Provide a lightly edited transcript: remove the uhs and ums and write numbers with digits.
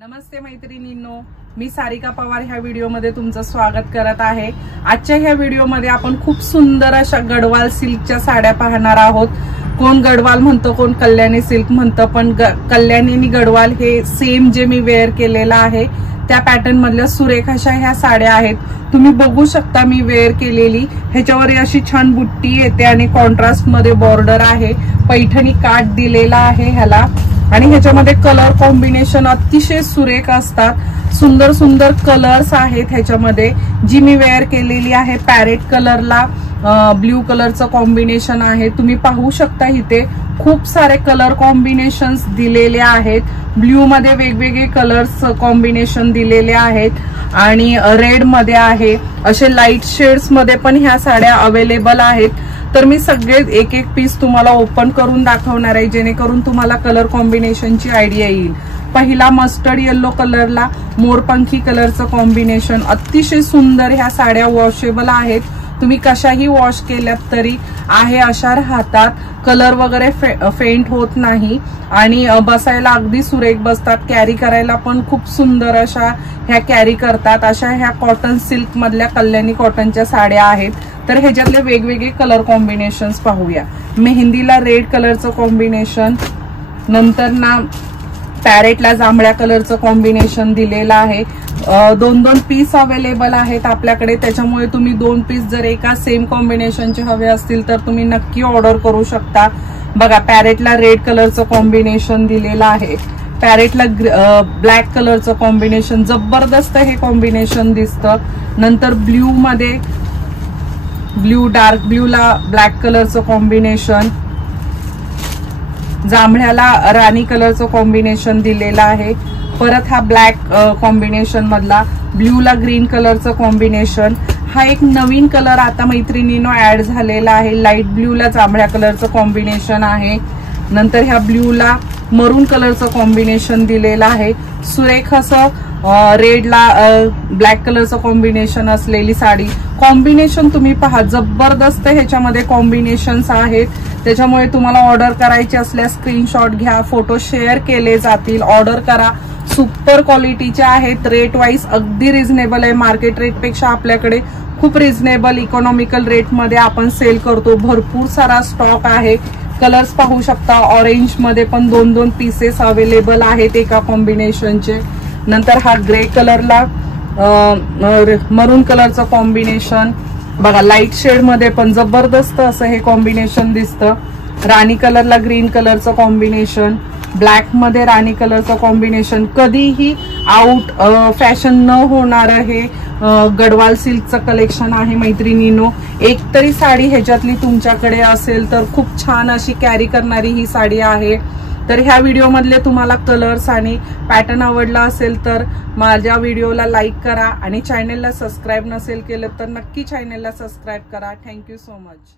नमस्ते मैत्रिणींनो, मी सारिका पवार ह्या व्हिडिओमध्ये तुमचं स्वागत करत आहे। आजच्या ह्या व्हिडिओमध्ये आपण खूप सुंदर अशा गडवाल सिल्कच्या साड्या पाहणार आहोत। कोण गडवाल म्हणतो, कोण कल्याणी सिल्क म्हणतो, पण कल्याणी आणि गडवाल हे सेम जे मी वेअर केलेला आहे त्या पॅटर्न मधल्या सुरेख अशा ह्या साड्या आहेत। तुम्ही बघू शकता मी वेअर केलेली, ह्याच्यावर अशी छान बुट्टी येते आणि कॉन्ट्रास्ट मध्ये बॉर्डर आहे, पैठणी काठ दिलेला आहे ह्याला आणि ह्याच्यामध्ये कलर कॉम्बिनेशन अतिशय सुरेख असतात। सुंदर सुंदर कलर्स आहेत ह्याच्यामध्ये। जी मी वेअर केलेली आहे पॅरेट कलरला ब्ल्यू कलरचं कॉम्बिनेशन आहे। तुम्ही पाहू शकता इथे खूप सारे कलर कॉम्बिनेशन्स दिलेले आहेत। ब्ल्यू मध्ये वेगवेगळे कलर्स कॉम्बिनेशन दिलेले आहेत आणि रेड मध्ये आहे, असे लाईट शेड्स मध्ये पण ह्या साड्या अवेलेबल आहेत। तर मी सगळे एक एक पीस तुम्हाला ओपन करून दाखवणार आहे जेणेकरून तुम्हाला कलर कॉम्बिनेशनची आयडिया येईल। पहिला मस्टर्ड येलो कलरला मोरपंखी कलरचं कॉम्बिनेशन, अतिशय सुंदर ह्या साड्या वॉशेबल आहेत। तुम्ही कशाही वॉश केल्यात तरी आहे अशा राहतात, कलर वगैरे फेंट होत नाही आणि बसायला अगदी सुरेख बसतात। कॅरी करायला पण खूप सुंदर अशा ह्या कॅरी करतात। अशा ह्या कॉटन सिल्क मधल्या कल्याणी कॉटनच्या साड्या आहेत। तर ह्याच्यातले वेगवेगळे कलर कॉम्बिनेशन्स पाहूया। मेहंदीला रेड कलरचं कॉम्बिनेशन, नंतर ना पॅरेटला जांभळ्या कलरचं कॉम्बिनेशन दिलेलं आहे। दोन दोन पीस अवेलेबल आहेत आपल्याकडे, त्याच्यामुळे तुम्ही दोन पीस जर एका सेम कॉम्बिनेशनचे हवे असतील तर तुम्ही नक्की ऑर्डर करू शकता। बघा, पॅरेटला रेड कलरचं कॉम्बिनेशन दिलेलं आहे, पॅरेटला ब्लॅक कलरचं कॉम्बिनेशन, जबरदस्त हे कॉम्बिनेशन दिसतं। नंतर ब्ल्यू मध्ये डार्क ब्ल्यूला ब्लॅक कलरचं कॉम्बिनेशन, जांभळ्याला राणी कलरचं कॉम्बिनेशन दिलेलं आहे। परत हा ब्लॅक कॉम्बिनेशन मधला ब्ल्यूला ग्रीन कलरचं कॉम्बिनेशन। हा एक नवीन कलर आता मैत्रिणींनो ऍड झालेला आहे, लाईट ब्ल्यूला जांभळ्या कलरचं कॉम्बिनेशन आहे। नंतर ह्या ब्ल्यूला मरून कलरचं कॉम्बिनेशन दिलेलं आहे। सुरेख असं रेडला ब्लॅक कलरचं कॉम्बिनेशन असलेली साडी। कॉम्बिनेशन तुम्ही पहा, जबरदस्त ह्याच्यामध्ये कॉम्बिनेशन्स आहेत। त्याच्यामुळे तुम्हाला ऑर्डर करायची असल्यास स्क्रीनशॉट घ्या, फोटो शेअर केले जातील, ऑर्डर करा। सुपर क्वालिटीचे आहेत, रेट वाईज अगदी रिझनेबल आहे। मार्केट रेट पेक्षा आपल्याकडे खूप रिझनेबल इकॉनॉमिकल रेट मध्ये आपण सेल करतो। भरपूर सारा स्टॉक आहे। कलर्स पाहू शकता, ऑरेंज मध्ये पण दोन दोन पीसेस अवेलेबल आहेत एका कॉम्बिनेशनचे। नंतर हा ग्रे कलरला मरून कलरचं कॉम्बिनेशन, बघा लाईट शेड मध्ये पण जबरदस्त असं हे कॉम्बिनेशन दिसतं। राणी कलरला ग्रीन कलरचं कॉम्बिनेशन, ब्लॅक मध्ये राणी कलरचं कॉम्बिनेशन। कधीही आउट फॅशन न होणार हे गडवाल सिल्कचं कलेक्शन आहे मैत्रिणींनो। एक तरी साडी ह्याच्यातली तुमच्याकडे असेल तर खूप छान अशी कॅरी करणारी ही साडी आहे। तर ह्या व्हिडिओ मधले तुम्हाला कलर्स आणि पॅटर्न आवडला असेल तर माझ्या व्हिडिओला लाईक करा आणि चॅनलला सबस्क्राईब नसेल केलं तर नक्की चॅनलला सबस्क्राईब करा। Thank you so much.